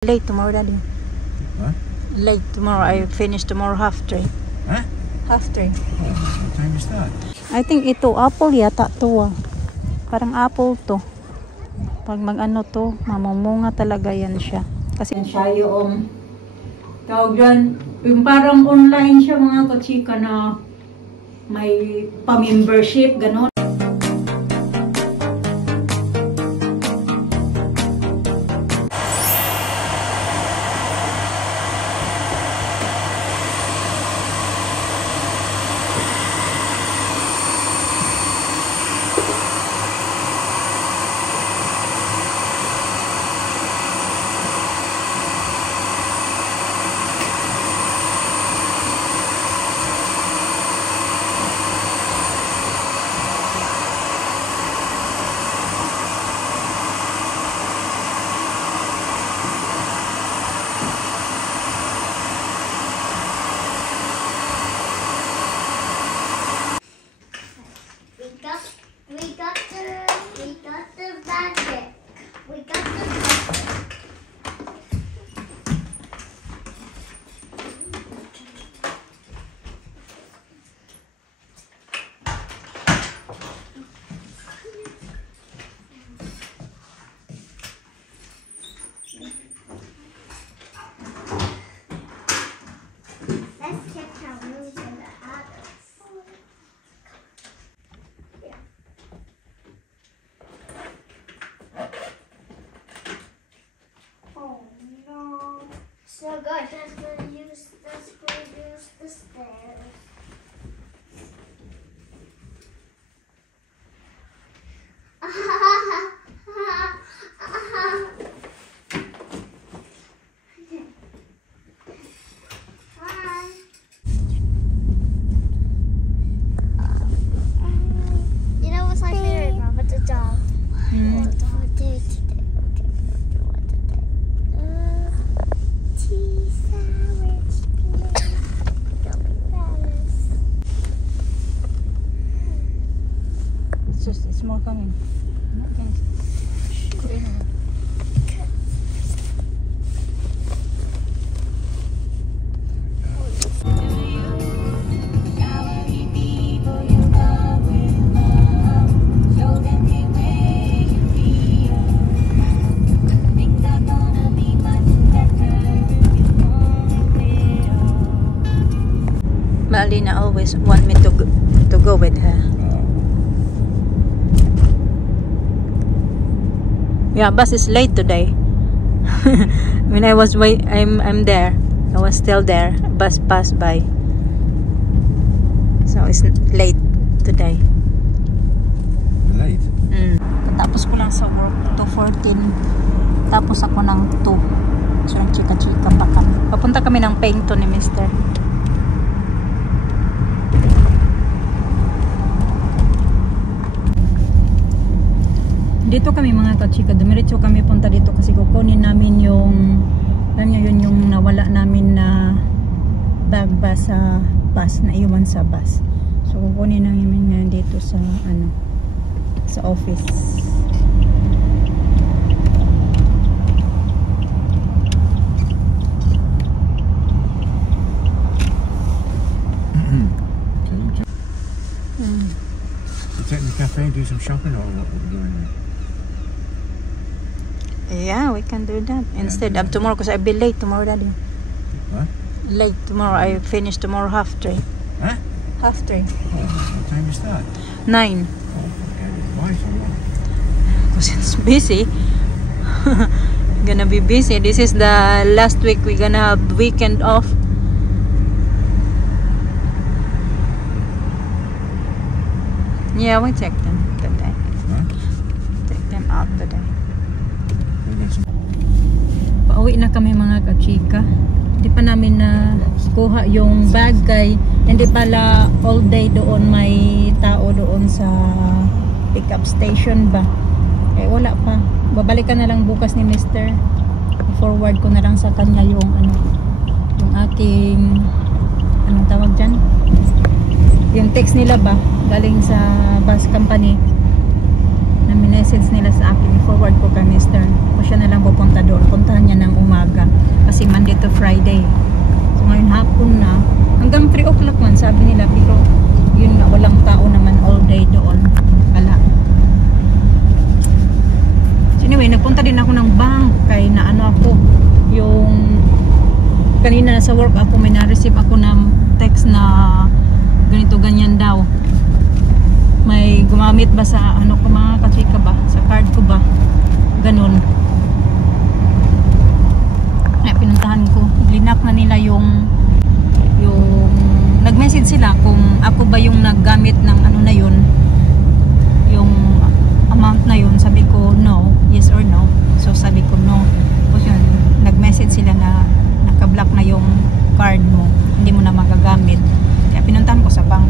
Late tomorrow, Daddy. What? Late tomorrow. I finish tomorrow half 3. Huh? Half 3. Oh, what time is that? I think ito, apple yata to ah. Parang apple to. Pag mag-ano to, mamumunga talaga yan siya. Kasi siya yung tawag dyan, yung parang online siya mga kachika na may pa-membership, gano'n. We got the Let's check how moves in the others. Oh no. So guys, let's go use the stairs. You know what's my favorite, Mom? It's a dog. It's a dog. Cheese sandwich. It's more coming. Alina always want me to go with her. Yeah, bus is late today. When I was I'm there. I was still there. Bus passed by. So it's late today. Late? Tapos ko lang sa work 2:14. Tapos ako ng 2. So chika-chika pa kami. Papunta kami ng Pengto ni Mr. Dito kami mga kachika, dumiretso kami punta dito kasi kukunin namin yung yung nawala namin na bag ba sa bus, na iwan sa bus. So kukunin namin ngayon dito sa sa office. You take the cafe and do some shopping, or what are we doing there? Yeah, we can do that instead of tomorrow because I'll be late tomorrow, Daddy. What? Late tomorrow. I finish tomorrow half 3. Huh? Half 3. Oh, what time is that? 9. Oh, okay. Why so long? Because it's busy. Gonna be busy. This is the last week we're gonna have weekend off. Yeah, we check them today. Huh? Take them out today. Pauwi na kami mga kachika. Hindi pa namin na kuha yung bag kay hindi pala all day doon may tao doon sa pick-up station ba. Eh wala pa. Babalikan na lang bukas ni Mr. I-forward ko na lang sa kanya yung yung aking anong tawag dyan? Yung text nila ba galing sa bus company na minessage nila sa akin, forward ko kay Mr. O siya na lang pupunta doon. Puntahan niya ng umaga kasi Monday to Friday. So ngayon hapon na hanggang 3 o'clock man sabi nila, pero yun nga, walang tao naman all day doon pala. So anyway, nagpunta din ako ng bank kay na ano ako, yung kanina sa work ako, may na-receive ako ng text na ganito ganyan daw, may gumamit ba sa ano ko mga kachika ba, sa card ko ba, ganun. Ay, pinuntahan ko, linak na nila yung nag-message sila kung ako ba yung naggamit ng ano na yun, yung amount na yun. Sabi ko no, yes or no. So sabi ko no. Tapos yun, nag-message sila na naka-block na yung card mo, hindi mo na magagamit. Kaya pinuntahan ko sa bank,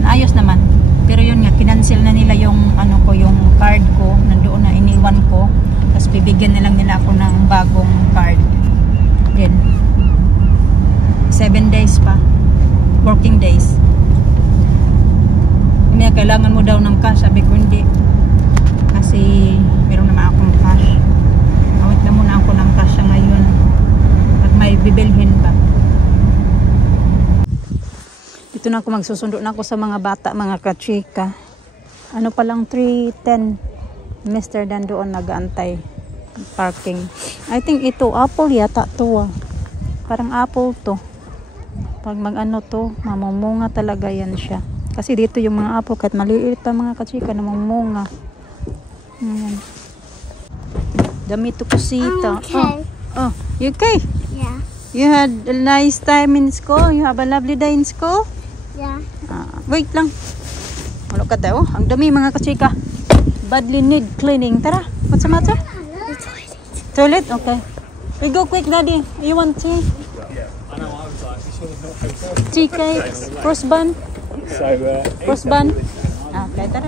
naayos naman. Pero yun nga, kinancel na nila yung ano ko, yung card ko nandoon na iniwan ko, tapos bibigyan na lang nila ako ng bagong card. Then 7 days pa, working days. Kaya kailangan mo daw ng cash. Sabi ko hindi, kasi meron naman akong cash. Awit na muna ako ng cash ngayon at may bibilhin pa. Dito na ako, magsusundo na ako sa mga bata, mga kachika. Ano pa lang, 3:10. Mr. Dan doon nag-aantay parking. I think ito apple yata to ah. Parang apple to. Pag mag-ano to, mamumunga talaga yan siya. Kasi dito yung mga apple, kahit maliit pa mga kachika, namumunga. Ayan. Dami to kusita. Okay. Oh, you okay? Yeah. You had a nice time in school? You have a lovely day in school? Yeah. Wait lang. Ano ka tayo? Ang dami mga kachika. Badly need cleaning. Tara, what's the matter? The toilet. Toilet? Okay. We go quick, Daddy. You want tea? Tea cakes? Frost bun? Frost bun? Okay, tara.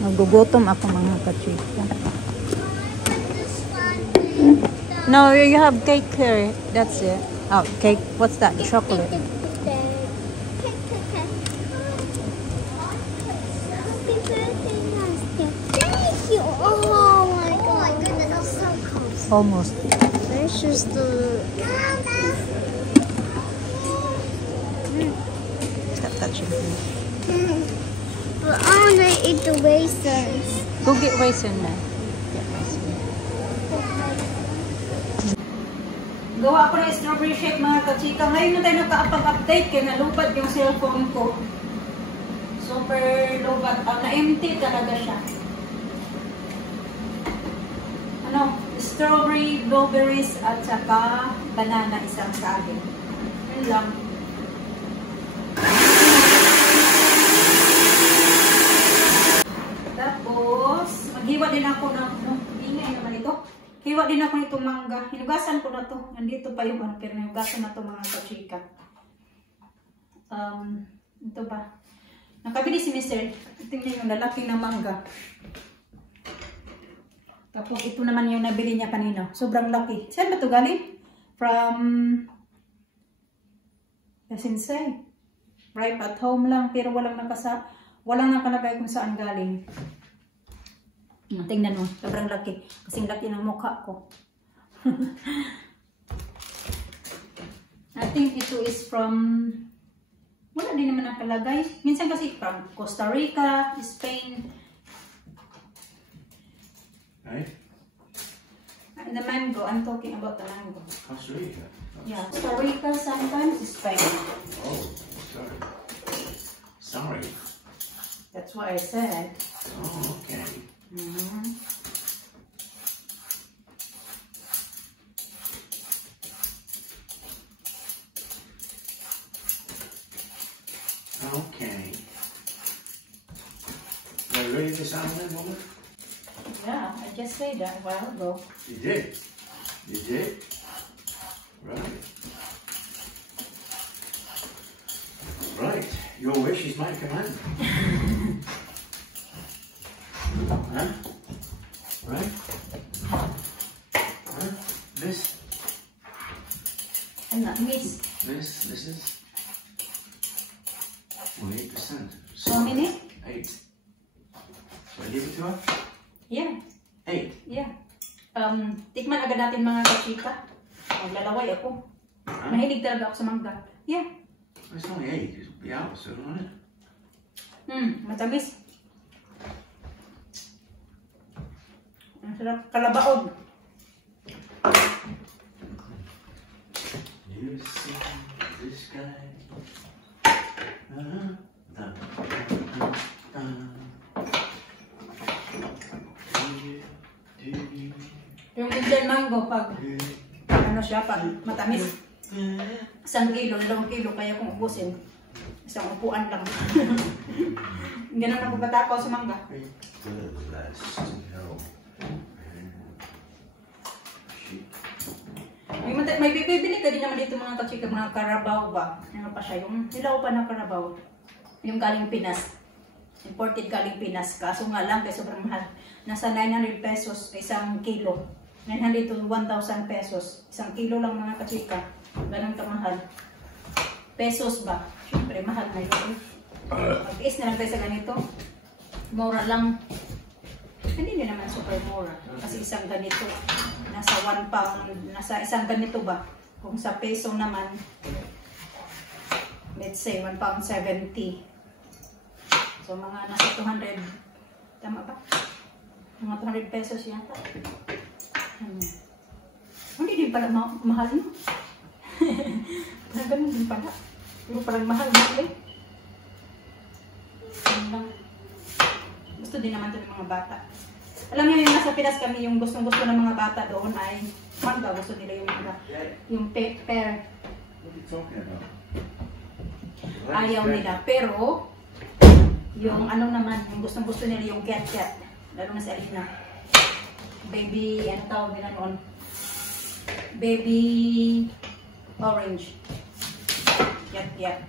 Nagugutom ako mga kachika. No, you have cake here. That's it. Oh, cake. What's that? Chocolate. Thank you. Oh my goodness, that's so close. Almost. There's just the. Stop touching me. But I wanna eat the raisins. Go get raisin na. Get raisin. Gawa ko na strawberry shake mga kachika. Ngayon na tayo nakapag-update kaya nalubad yung cellphone ko. Super lubad. Na-empty talaga siya. Ano? Strawberry, blueberries at saka banana isang saging. Yun lang. Tapos, maghiwa din ako ng ingay naman ito. Hiwa din ako nitong mangga. Hinugasan ko na to. Nandito pa yung ano, pero hinugasan na to mga kachika. Ito ba? Nakabili si Mr. Tingnan yung lalaki na mangga. Tapos ito naman yung nabili niya kanina. Sobrang laki. Saan ba ito galing? From Sensei. Right at home lang. Pero walang nakalagay kung saan galing. Tingnan mo, sobrang laki. Kasing laki ng mukha ko. I think ito is from, wala din naman nakalagay. Minsan kasi from Costa Rica, Spain. Right? The mango, I'm talking about the mango. Costa Rica. Yeah, Costa Rica, sometimes Spain. Oh, sorry. Sorry. That's what I said. Oh, okay. Mm-hmm. Okay. Are you ready for salmon, woman? Yeah, I just said that a while ago. You did. You did. Right. Right. Your wish is my command. Huh? Right? Huh? This. And that means This is 8%. how many? 8. So give it to her? Yeah. Hey. Yeah. Tikman agad natin mga kachika. Maglalaway ako. Mahilig talaga ako sa mangga. Yeah. It's only 8. It'll be out soon, won't it? Matamis. Ang sarap. Kalabaog. You see the sky. Yung Indian mango, pag ano siya, pag matamis. 1 kilo, 2 kilo, kaya kong ubusin. Isang upuan lang. Ganun ako batakaw sa mangga. May bibili ka din naman dito mga kachika, mga Carabao ba? Ano pa siya? Yung hilaw pa na Carabao. Yung galing Pinas. Imported galing Pinas. Kaso nga lang, kaya sobrang mahal. Nasa 900 pesos, 1 kilo. 900 to 1,000 pesos. 1 kilo lang mga kachika. Ganun kamahal. Pesos ba? Siyempre, mahal na yun. Mag-is na lang tayo sa ganito. Mura lang. Hindi din naman super mura. Kasi isang ganito, nasa 1 pound, nasa isang ganito ba? Kung sa peso naman, let's say 1 pound 70. So mga nasa 200, tama ba? Mga 200 pesos yata. Hindi din pala mahal, no? Parang ganun din pala. Pero parang mahal eh. Gusto din naman ito ng mga bata. Alam niyo yung nasa Pinas kami, yung gustong-gusto ng mga bata doon ay mangga. Gusto nila yung pear. What are you talking about? Ayaw nila. Pero, yung ano naman, yung gustong-gusto nila yung get-get. Lalo na si Alina. Baby, ano tawag nila noon? Baby orange. Get-get.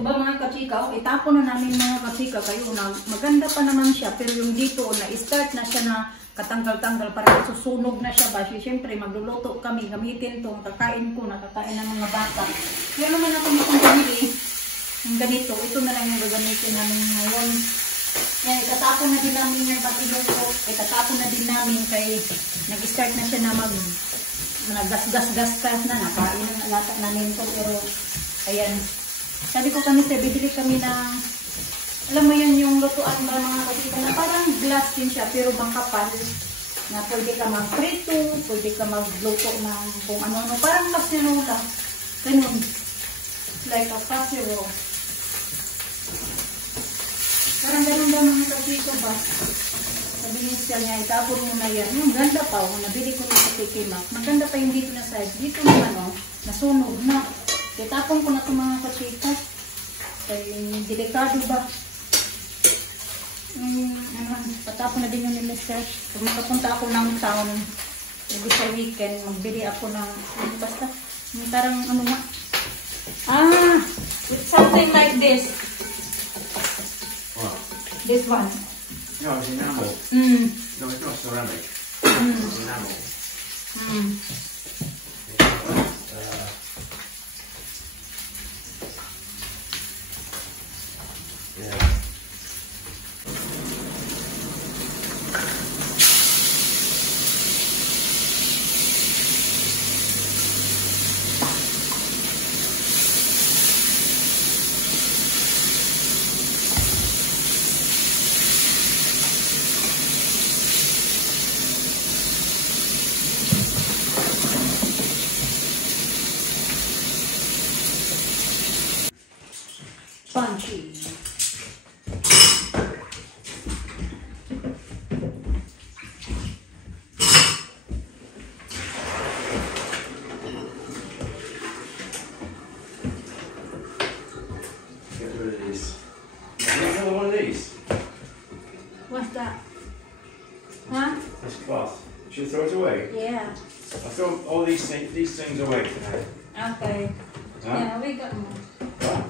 Diba mga kachika, itapon na namin mga kachika kayo na maganda pa naman siya, pero yung dito na-start na siya na katanggal-tanggal, parang susunog na siya ba? Siyempre magluluto kami, gamitin to, kakain ko, nakakain ng mga bata. Kaya naman ako itong pamili, yung ganito, ito na lang yung gagamitin namin ngayon. Yan, itatapon na din namin yung patilong ko, itatapon na din namin kay nag-start na siya na nag-gas-gas-gas na, nakain na lahat namin to, pero ayan. Sabi ko kami, bibili kami ng, alam mo yun, yung lutuan para mga kasika na parang glass din siya, pero bangkapal, na pwede ka mag-prito, pwede ka magluto ng kung ano-ano, parang casserole lang. Ganun. Like a casserole. Parang ganun lang mga kasika ba? Sabi niya niya, itapon mo na yan. Yung ganda pa, nabili ko na sa Tikimak. Maganda pa yung dito na side. Dito naman, nasunog na. Itapon ko na itong mga kachika. Kaya delikado ba? Patapon na din yung nilisearch. Kung makapunta ako ng town, maybe sa weekend, magbili ako ng, basta, parang ano nga. It's something like this. What? This one. No, it's enamel. No, it's not ceramic. It's enamel. Yeah. Punchy. Should throw it away. Yeah. I throw all these things away today. Okay. Huh? Yeah, we got more. What?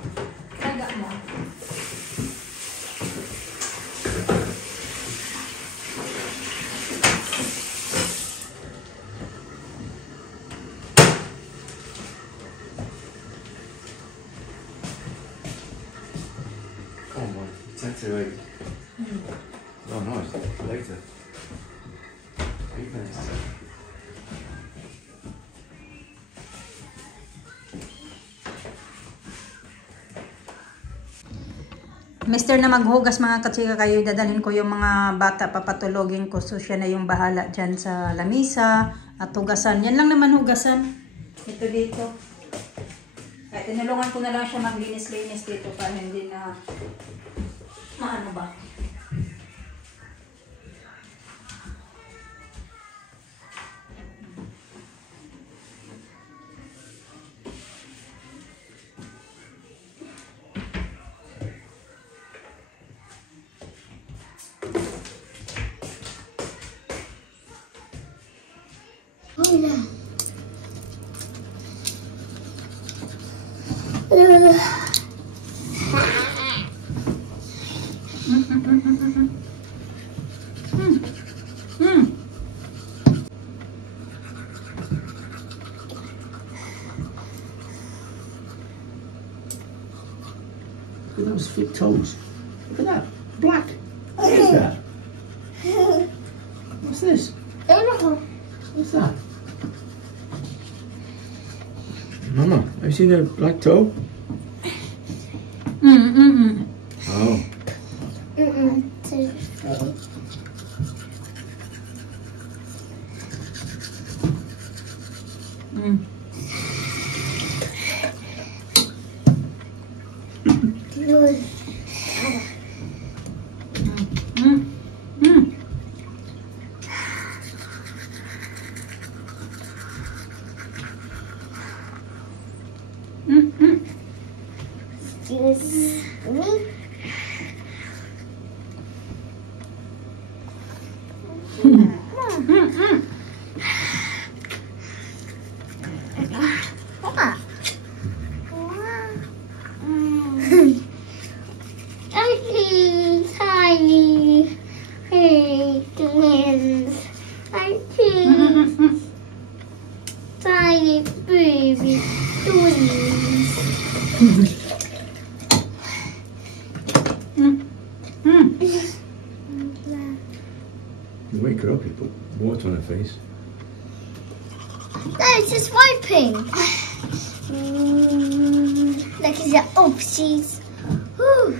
I got more. Come on, 10 to 8. Oh, nice. Later. 8 minutes. Mister na maghugas mga katsika kayo, dadalhin ko yung mga bata, papatulogin ko. So siya na yung bahala dyan sa lamisa at hugasan. Yan lang naman hugasan. Ito dito. At tinulungan ko na lang siya maglinis-linis dito para hindi na maano ba. Look at those thick toes. Look at that. Black. What is that? What's this? What's that? Mama, have you seen a black toe? Oh. Excuse me. Tiny twins. Tiny baby twins. You wake her up, you put water on her face. No, it's just wiping. Look, is it? Oh, she's. Whew.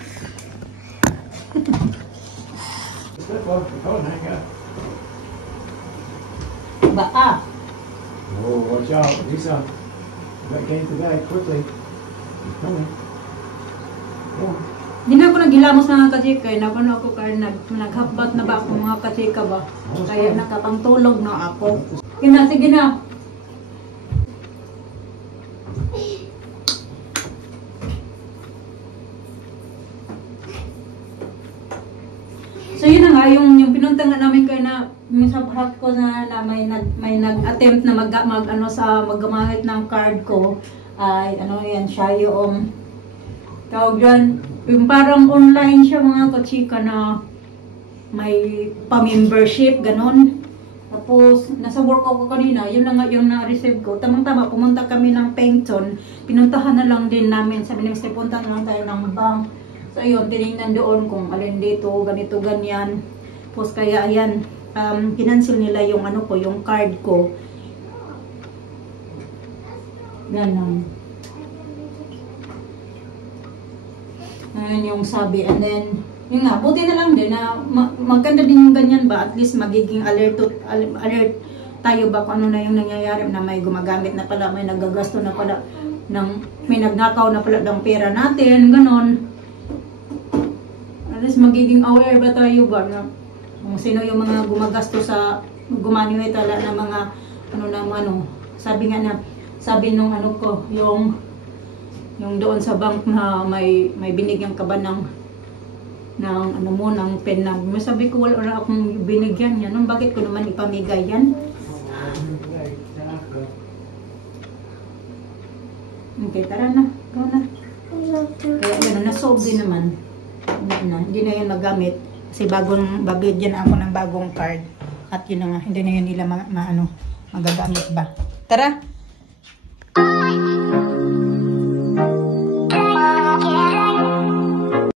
Oh, hang on. Baa. Oh, watch out, Lisa. Get into bed quickly. He's coming. Go on. Di na ako naghilamos mga kachika. Napuno ako kaya naghabat na ba ako mga kachika ba? Kaya nakapangtulog na ako. Sige na. So yun na nga, yung pinunta nga namin kayo na yung sa harap ko na may nag-attempt na maggamit ng card ko ay ano yan siya yung tawag dyan, yung parang online siya mga kachika na may pa-membership, ganon. Tapos, nasa work ako kanina, yun lang nga yung na-receive ko. Tamang-tama, pumunta kami ng Pengton, pinuntahan na lang din namin, sabi namin, punta na lang tayo ng bank. So yun, tinignan doon kung alin dito, ganito, ganyan. Tapos kaya ayan, kinancel nila yung ano ko, yung card ko. Ganon. Ayan yung sabi. And then, yun nga, buti na lang din na maganda din yung ganyan ba, at least magiging alert tayo ba kung ano na yung nangyayari na may gumagamit na pala, may naggagasto na pala, may nagnakaw na pala ng pera natin, ganon. At least magiging aware ba tayo ba na kung sino yung mga gumagasto sa gumaniwe tala na mga sabi nung ano ko yung doon sa bank na may binigyan ka ba ng ng ano mo, ng pen na. Sabi ko, wala akong binigyan yan. Bakit ko naman ipamigay yan? Okay, tara na. Go na. Kaya yun, nasolve din naman. Hindi na yan magamit. Kasi babigyan ako ng bagong card. At yun na nga, hindi na yun nila magagamit ba. Tara!